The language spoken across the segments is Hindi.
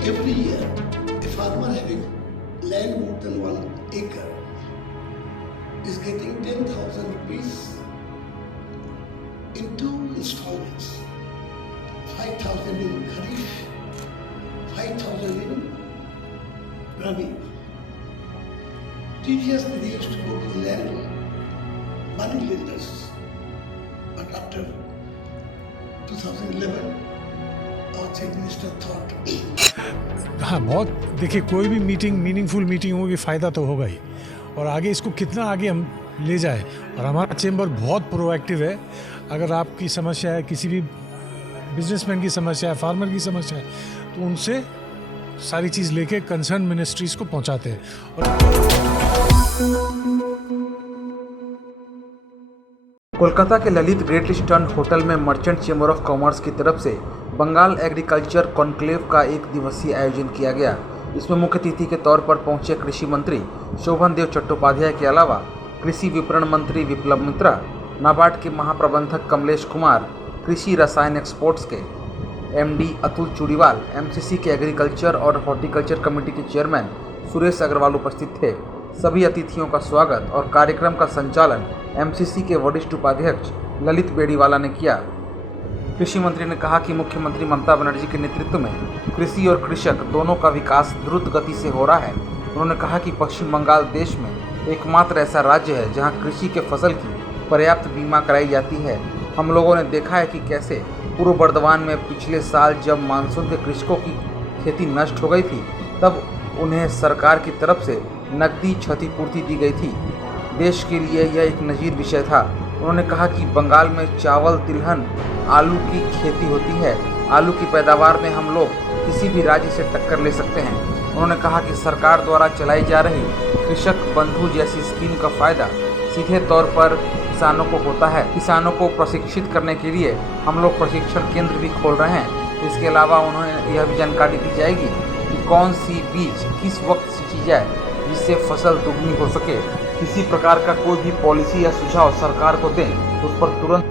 Every year, a farmer having land more than 1 acre is getting 10,000 rupees in 2 installments. 5,000 in Kharif, 5,000 in Rabi. Previously, they used to go to the land money lenders, but after 2011, our chief minister thought. हाँ, बहुत देखिए, कोई भी मीटिंग मीनिंगफुल मीटिंग होगी, फ़ायदा तो होगा ही, और आगे इसको कितना आगे हम ले जाए। और हमारा चेंबर बहुत प्रोएक्टिव है। अगर आपकी समस्या है, किसी भी बिजनेसमैन की समस्या है, फार्मर की समस्या है, तो उनसे सारी चीज़ लेके कंसर्न मिनिस्ट्रीज़ को पहुंचाते हैं। कोलकाता के ललित ग्रेट ईस्टर्न होटल में मर्चेंट चेंबर ऑफ कॉमर्स की तरफ से बंगाल एग्रीकल्चर कॉन्क्लेव का 1 दिवसीय आयोजन किया गया। इसमें मुख्य अतिथि के तौर पर पहुंचे कृषि मंत्री शोभन देव चट्टोपाध्याय के अलावा कृषि विपणन मंत्री विप्लव मित्रा, नाबार्ड के महाप्रबंधक कमलेश कुमार, कृषि रसायन एक्सपोर्ट्स के एमडी अतुल चूड़ीवाल, एमसीसी के एग्रीकल्चर और हॉर्टिकल्चर कमेटी के चेयरमैन सुरेश अग्रवाल उपस्थित थे। सभी अतिथियों का स्वागत और कार्यक्रम का संचालन एमसीसी के वरिष्ठ उपाध्यक्ष ललित बेड़ीवाला ने किया। कृषि मंत्री ने कहा कि मुख्यमंत्री ममता बनर्जी के नेतृत्व में कृषि और कृषक दोनों का विकास द्रुत गति से हो रहा है। उन्होंने कहा कि पश्चिम बंगाल देश में एकमात्र ऐसा राज्य है जहां कृषि के फसल की पर्याप्त बीमा कराई जाती है। हम लोगों ने देखा है कि कैसे पूर्व बर्धमान में पिछले साल जब मानसून के कृषकों की खेती नष्ट हो गई थी, तब उन्हें सरकार की तरफ से नकदी क्षतिपूर्ति दी गई थी। देश के लिए यह एक नजीर विषय था। उन्होंने कहा कि बंगाल में चावल, तिलहन, आलू की खेती होती है। आलू की पैदावार में हम लोग किसी भी राज्य से टक्कर ले सकते हैं। उन्होंने कहा कि सरकार द्वारा चलाई जा रही कृषक बंधु जैसी स्कीम का फ़ायदा सीधे तौर पर किसानों को होता है। किसानों को प्रशिक्षित करने के लिए हम लोग प्रशिक्षण केंद्र भी खोल रहे हैं। इसके अलावा उन्हें यह भी जानकारी दी जाएगी कि कौन सी बीज किस वक्त सींची जाए जिससे फसल दुगनी हो सके। किसी प्रकार का कोई भी पॉलिसी या सुझाव सरकार को दें तो उस पर तुरंत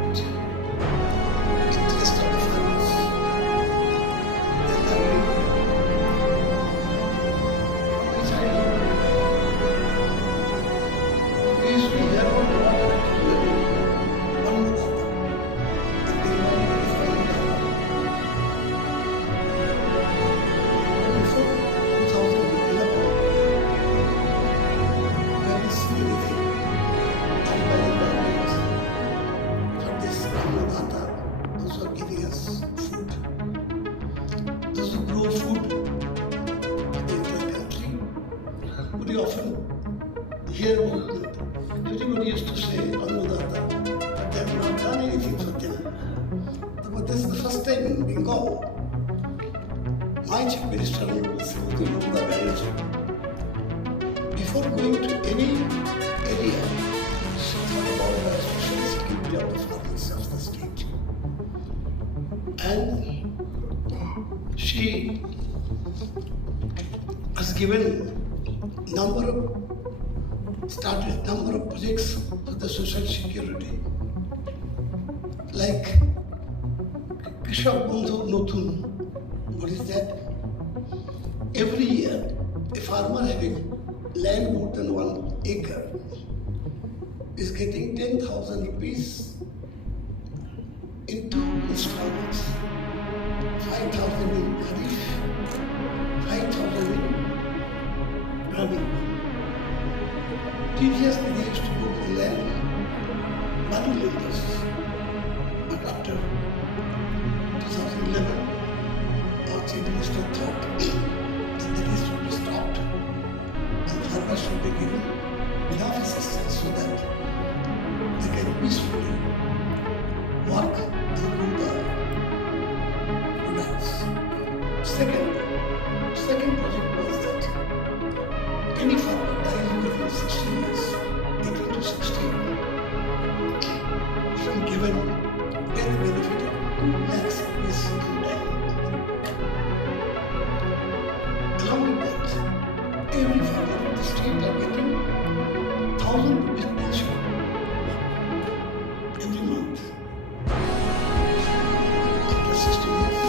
Very often hear everybody used to say Annadata, but they have not done anything for them. But this is the first time in Bengal. My chief minister was Mamata Banerjee. Before going to any area, she thought about the social security of the farmers of the state. And she has given started number of projects for the social security, like Krishak Bandhu Notun. What is that? Every year, a farmer having land more than 1 acre is getting 10,000 rupees in 2 installments. 5,000 in Kharif, 5,000 in Rabi. Previously, they used to go to the land money lenders, but after 2011, our chief minister thought that this should be stopped and farmers should be given enough assistance so that they can peacefully work and grow the products. Second project was that any farmer dying within 16 years, 18 to 16, should be given death benefit of 2 lakhs rupees in time. Along with that, every farmer in the state are getting 1,000 rupees pension every month. After 16 years.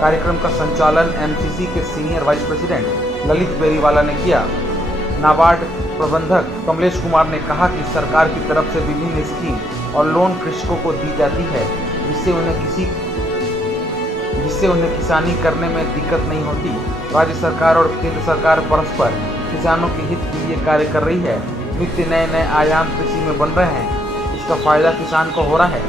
कार्यक्रम का संचालन एमसीसी के senior vice president Lalit Beriwala ने किया। नाबार्ड प्रबंधक कमलेश कुमार ने कहा कि सरकार की तरफ से विभिन्न स्कीम और लोन कृषकों को दी जाती है, जिससे उन्हें किसानी करने में दिक्कत नहीं होती। राज्य सरकार और केंद्र सरकार परस्पर किसानों के हित के लिए कार्य कर रही है। नित्य नए नए आयाम कृषि में बन रहे हैं, इसका फायदा किसान को हो रहा है।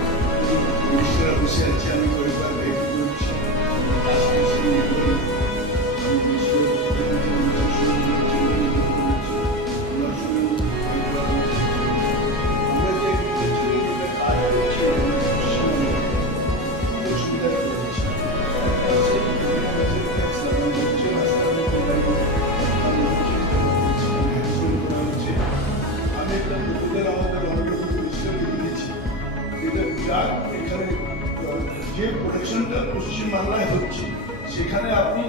যে প্রোডাকশনটা পশ্চিমবাংলায় হচ্ছে সেখানে আপনি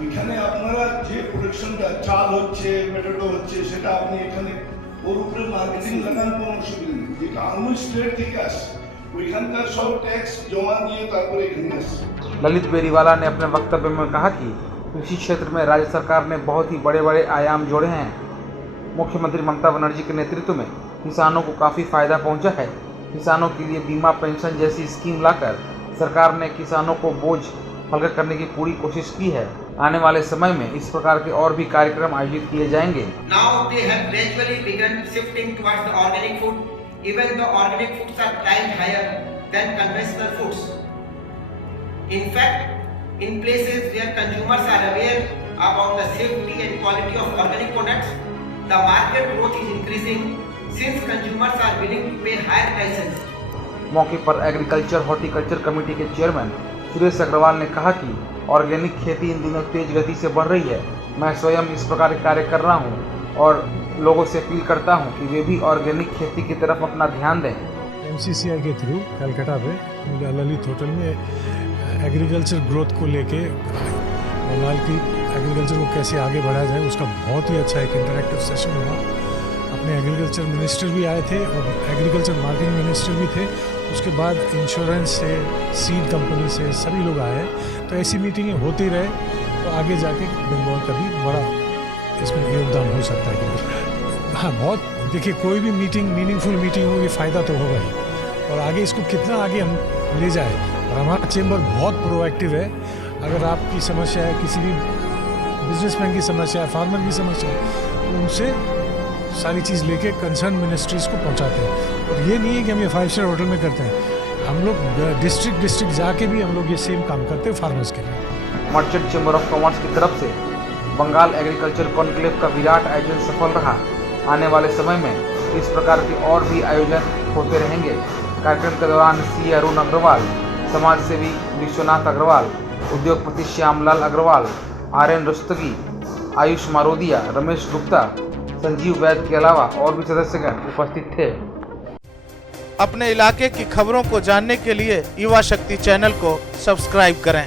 ওইখানে আপনারা যে প্রোডাকশনটা চাল হচ্ছে পটেটো হচ্ছে সেটা আপনি এখানে ওর উপরে মার্কেটিং লাগান কোনো অসুবিধা নেই। যেটা অন্য স্টেট থেকে আসে ওইখানকার সব ট্যাক্স জমা দিয়ে তারপরে এখানে আসে। ललित बेरीवाला ने अपने वक्तव्य में कहा कि कृषि क्षेत्र में राज्य सरकार ने बहुत ही बड़े बड़े आयाम जोड़े हैं। मुख्यमंत्री ममता बनर्जी के नेतृत्व में किसानों को काफ़ी फायदा पहुंचा है। किसानों के लिए बीमा पेंशन जैसी स्कीम लाकर सरकार ने किसानों को बोझ हल्का करने की पूरी कोशिश की है। आने वाले समय में इस प्रकार के और भी कार्यक्रम आयोजित किए जाएंगे। Now they have gradually begun shifting towards the organic food. Even the organic foods are priced higher than conventional foods. In fact, in places where consumers are aware about the safety and quality of organic products, the market growth is increasing since consumers are willing to pay higher prices. मौके पर एग्रीकल्चर हॉर्टिकल्चर कमेटी के चेयरमैन सुरेश अग्रवाल ने कहा कि ऑर्गेनिक खेती इन दिनों तेज गति से बढ़ रही है। मैं स्वयं इस प्रकार के कार्य कर रहा हूं और लोगों से अपील करता हूं कि वे भी ऑर्गेनिक खेती की तरफ अपना ध्यान दें। एमसीसीआई के थ्रू कलकत्ता पे ललित होटल में एग्रीकल्चर ग्रोथ को लेके बंगाल की एग्रीकल्चर को कैसे आगे बढ़ाया जाए उसका बहुत ही अच्छा एक इंटरैक्टिव सेशन हुआ। अपने एग्रीकल्चर मिनिस्टर भी आए थे और एग्रीकल्चर मार्केटिंग मिनिस्टर भी थे। उसके बाद इंश्योरेंस से, सीड कंपनी से सभी लोग आए। तो ऐसी मीटिंगें होती रहे तो आगे जाके बंगाल का भी बड़ा इसमें योगदान हो सकता है। हाँ, बहुत देखिए, कोई भी मीटिंग मीनिंगफुल मीटिंग होगी, फ़ायदा तो होगा ही। और आगे इसको कितना आगे हम ले जाए, और हमारा चेंबर बहुत प्रोएक्टिव है। अगर आपकी समस्या है, किसी भी बिजनेसमैन की समस्या है, फार्मर की समस्या है, तो उनसे सारी चीज़ लेके कंसर्न मिनिस्ट्रीज़ को पहुंचाते हैं। और ये नहीं है कि हम ये 5 स्टार होटल में करते हैं, हम लोग डिस्ट्रिक्ट जाके भी हम लोग ये सेम काम करते हैं फार्मर्स के लिए। मर्चेंट चेंबर ऑफ कॉमर्स की तरफ से बंगाल एग्रीकल्चर कॉन्क्लेव का विराट आयोजन सफल रहा। आने वाले समय में इस प्रकार के और भी आयोजन होते रहेंगे। कार्यक्रम के दौरान सी अरुण अग्रवाल, समाज सेवी विश्वनाथ अग्रवाल, उद्योगपति श्यामलाल अग्रवाल, आर्यन रुस्तगी, आयुष मारोदिया, रमेश गुप्ता, संजीव वैद के अलावा और भी सदस्यगण उपस्थित थे। अपने इलाके की खबरों को जानने के लिए युवा शक्ति चैनल को सब्सक्राइब करें।